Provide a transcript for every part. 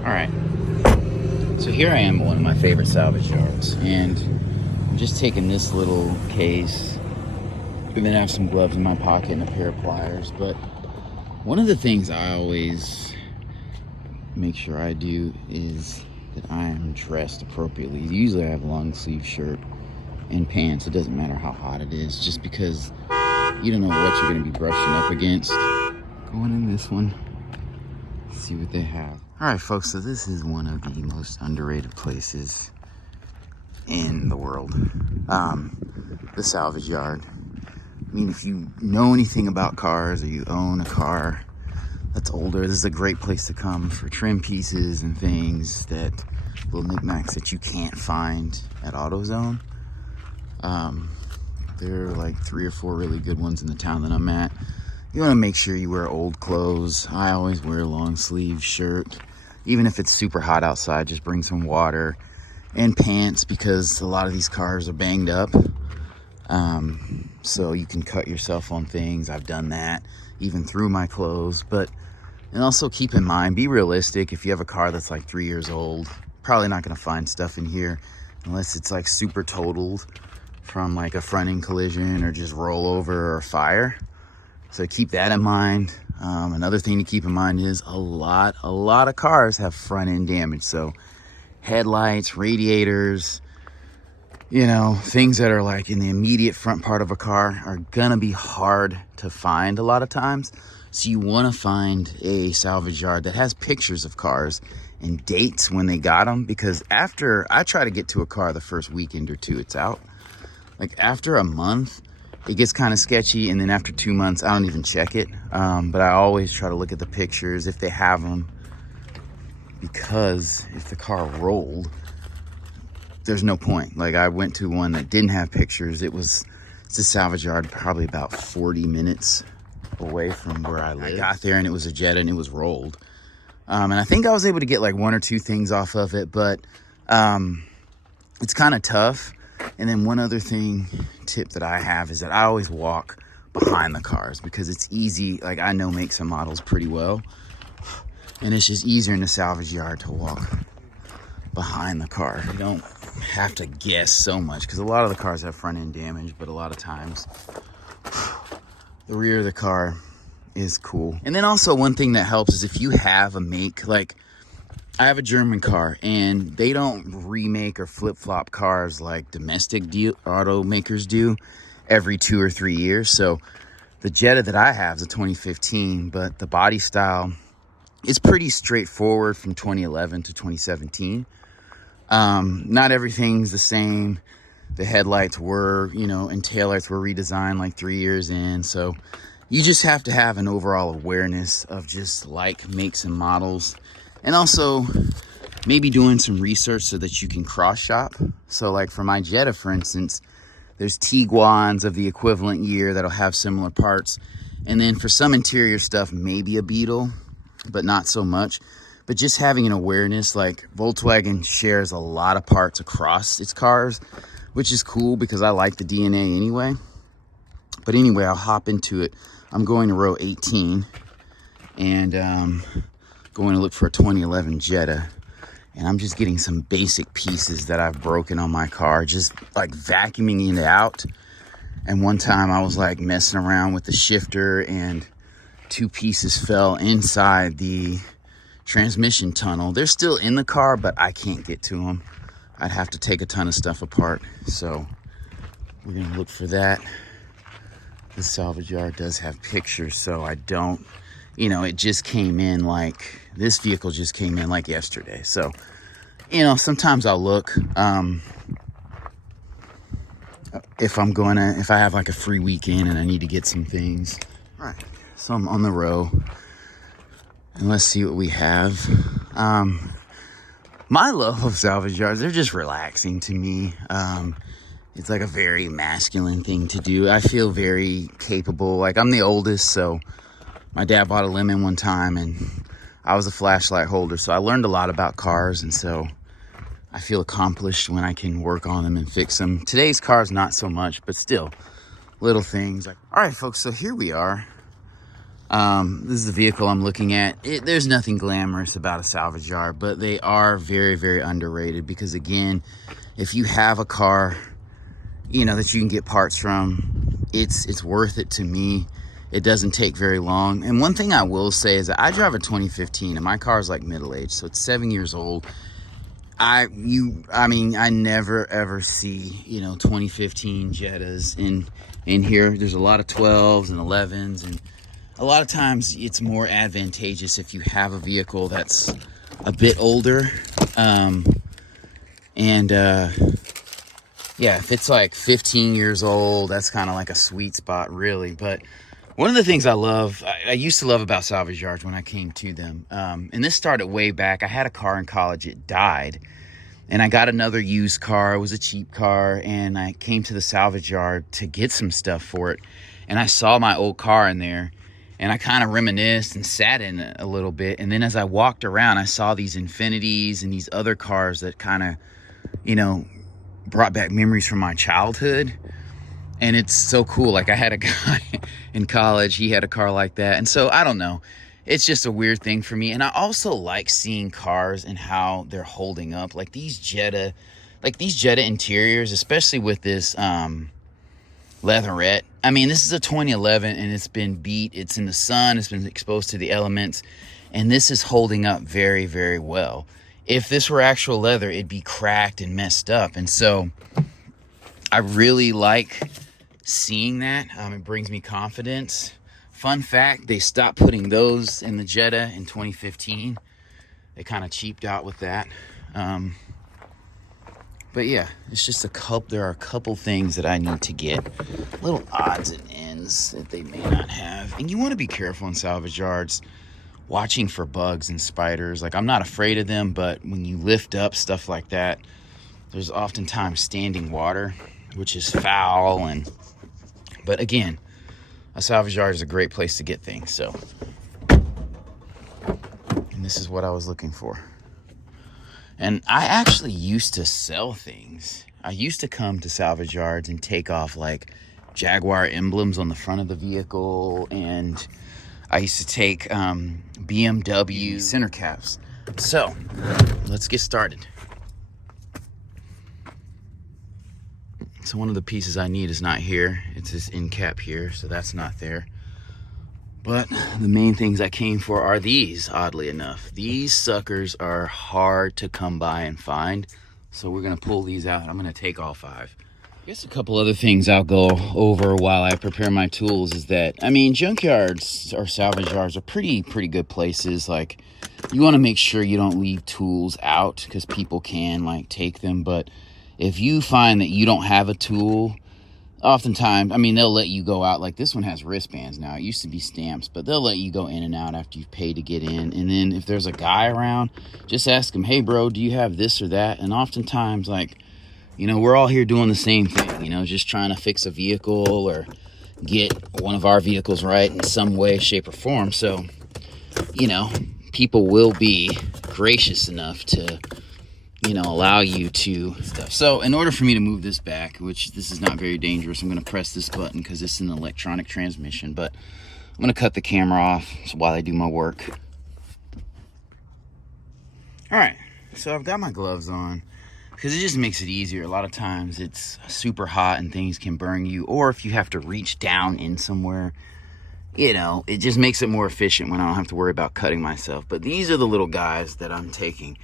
All right, so here I am at one of my favorite salvage yards, and I'm just taking this little case, and then I have some gloves in my pocket and a pair of pliers. But one of the things I always make sure I do is that I am dressed appropriately. Usually I have a long sleeve shirt and pants. It doesn't matter how hot it is, just because you don't know what you're going to be brushing up against. Going in this one, see what they have. All right, folks, so this is one of the most underrated places in the world, the salvage yard. I mean, if you know anything about cars or you own a car that's older, this is a great place to come for trim pieces and things, that little knickknacks that you can't find at AutoZone. There are like 3 or 4 really good ones in the town that I'm at. You want to make sure you wear old clothes. I always wear a long sleeve shirt. Even if it's super hot outside, just bring some water and pants, because a lot of these cars are banged up. So you can cut yourself on things. I've done that even through my clothes. And also keep in mind, be realistic. If you have a car that's like 3 years old, probably not going to find stuff in here unless it's like super totaled from like a front end collision or just rollover or fire. So keep that in mind. Another thing to keep in mind is a lot of cars have front end damage. So headlights, radiators, you know, things that are like in the immediate front part of a car are gonna be hard to find a lot of times. So you want to find a salvage yard that has pictures of cars and dates when they got them, because after I try to get to a car the first weekend or two it's out. Like after a month, it gets kind of sketchy, and then after 2 months, I don't even check it. But I always try to look at the pictures if they have them, because if the car rolled, there's no point. Like I went to one that didn't have pictures. It's a salvage yard probably about 40 minutes away from where I live. I got there and it was a Jetta and it was rolled. And I think I was able to get like 1 or 2 things off of it, but it's kind of tough. And then one other tip that I have is that I always walk behind the cars, because it's easy. Like I know makes and models pretty well, and it's just easier in the salvage yard to walk behind the car. You don't have to guess so much, because a lot of the cars have front end damage, but a lot of times the rear of the car is cool. And then also one thing that helps is if you have a make, like I have a German car, and they don't remake or flip-flop cars like domestic automakers do every 2 or 3 years. So the Jetta that I have is a 2015, but the body style is pretty straightforward from 2011 to 2017. Not everything's the same. The headlights were, and taillights were redesigned like 3 years in. So you just have to have an overall awareness of just like makes and models. And also maybe doing some research so that you can cross shop. So like for my Jetta, for instance, there's Tiguans of the equivalent year that'll have similar parts. And then for some interior stuff, maybe a Beetle, but not so much. But just having an awareness, like Volkswagen shares a lot of parts across its cars, which is cool because I like the DNA anyway. But anyway, I'll hop into it. I'm going to row 18 and going to look for a 2011 Jetta, and I'm just getting some basic pieces that I've broken on my car, just like vacuuming it out. And one time I was like messing around with the shifter, and 2 pieces fell inside the transmission tunnel. They're still in the car, but I can't get to them. I'd have to take a ton of stuff apart. So we're gonna look for that. The salvage yard does have pictures, so I don't, it just came in like, this vehicle just came in like yesterday. So, sometimes I'll look, if I have like a free weekend and I need to get some things. All right, so I'm on the row, and let's see what we have. My love of salvage yards, they're just relaxing to me. It's like a very masculine thing to do. I feel very capable. Like I'm the oldest, so my dad bought a lemon one time, and I was a flashlight holder, so I learned a lot about cars, and so I feel accomplished when I can work on them and fix them. Today's cars, not so much, but still, little things. All right, folks, so here we are. This is the vehicle I'm looking at. There's nothing glamorous about a salvage yard, but they are very, very underrated because, again, if you have a car, you know, that you can get parts from, it's worth it to me. It doesn't take very long. And one thing I will say is that I drive a 2015 and my car is like middle-aged, so it's 7 years old. I mean, I never ever see, you know, 2015 Jettas in here. There's a lot of 12s and 11s, and a lot of times it's more advantageous if you have a vehicle that's a bit older. Yeah, if it's like 15 years old, that's kind of like a sweet spot, really. But one of the things I used to love about salvage yards when I came to them, and this started way back. I had a car in college, it died, and I got another used car. It was a cheap car, and I came to the salvage yard to get some stuff for it, and I saw my old car in there, and I kind of reminisced and sat in it a little bit. And then as I walked around, I saw these Infinities and these other cars that kind of, you know, brought back memories from my childhood. And it's so cool. Like, I had a guy in college, he had a car like that. And so, I don't know, it's just a weird thing for me. And I also like seeing cars and how they're holding up. Like these Jetta interiors, especially with this leatherette. I mean, this is a 2011 and it's been beat. It's in the sun. It's been exposed to the elements. And this is holding up very, very well. If this were actual leather, it'd be cracked and messed up. And so I really like seeing that. It brings me confidence. Fun fact, they stopped putting those in the Jetta in 2015. They kind of cheaped out with that. But yeah, it's just there are a couple things that I need to get. Little odds and ends that they may not have. And you want to be careful in salvage yards, watching for bugs and spiders. Like, I'm not afraid of them, but when you lift up stuff like that, there's oftentimes standing water, which is foul. But again, a salvage yard is a great place to get things. So, and this is what I was looking for. And I actually used to sell things. I used to come to salvage yards and take off like Jaguar emblems on the front of the vehicle, and I used to take BMW center caps. So let's get started. So one of the pieces I need is not here. It's this end cap here, so that's not there. But the main things I came for are these, oddly enough. These suckers are hard to come by and find. So we're gonna pull these out. I'm gonna take all 5. I guess a couple other things I'll go over while I prepare my tools is that, I mean, junkyards or salvage yards are pretty good places. Like, you wanna make sure you don't leave tools out because people can like take them. But if you find that you don't have a tool, oftentimes, I mean, they'll let you go out. Like, this one has wristbands now. It used to be stamps, but they'll let you go in and out after you've paid to get in. And then if there's a guy around, just ask him, hey, bro, do you have this or that? And oftentimes, like, you know, we're all here doing the same thing, you know, just trying to fix a vehicle or get one of our vehicles right in some way, shape, or form. So, you know, people will be gracious enough to, you know, allow you to stuff. So in order for me to move this back, which this is not very dangerous, I'm going to press this button because it's an electronic transmission, but I'm going to cut the camera off while I do my work. All right, so I've got my gloves on because it just makes it easier. A lot of times it's super hot and things can burn you, or if you have to reach down in somewhere, you know, it just makes it more efficient when I don't have to worry about cutting myself. But these are the little guys that I'm taking.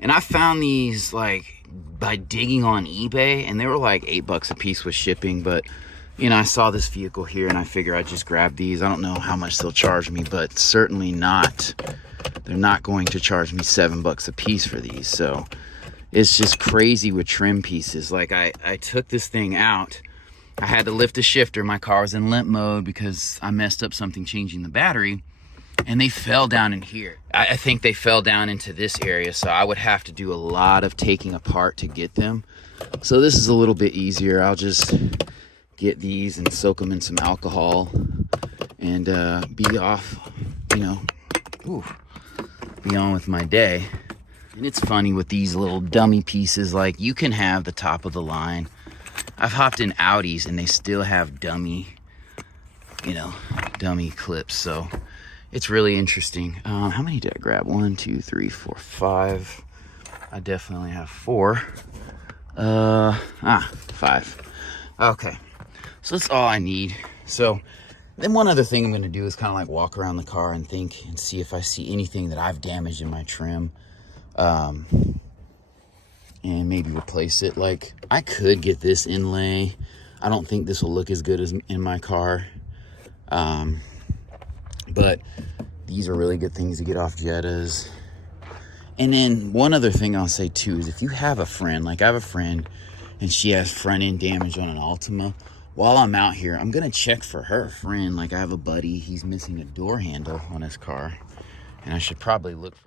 And I found these like by digging on eBay, and they were like $8 a piece with shipping. But, you know, I saw this vehicle here and I figure I'd just grab these. I don't know how much they'll charge me, but certainly not. They're not going to charge me $7 a piece for these. So it's just crazy with trim pieces. Like, I took this thing out. I had to lift a shifter. My car was in limp mode because I messed up something changing the battery. And they fell down in here. I think they fell down into this area, so I would have to do a lot of taking apart to get them. So this is a little bit easier. I'll just get these and soak them in some alcohol and be off, you know, be on with my day. And it's funny with these little dummy pieces, like, you can have the top of the line. I've hopped in Audis and they still have dummy, you know, dummy clips. So it's really interesting. How many did I grab? 1, 2, 3, 4, 5. I definitely have 4. 5. Okay, so that's all I need. So then one other thing I'm going to do is kind of like walk around the car and think and see if I see anything that I've damaged in my trim, and maybe replace it. Like, I could get this inlay. I don't think this will look as good as in my car, but these are really good things to get off Jettas. And then one other thing I'll say too is if you have a friend, like I have a friend and she has front end damage on an Altima, while I'm out here, I'm gonna check for her friend. Like I have a buddy, he's missing a door handle on his car, and I should probably look for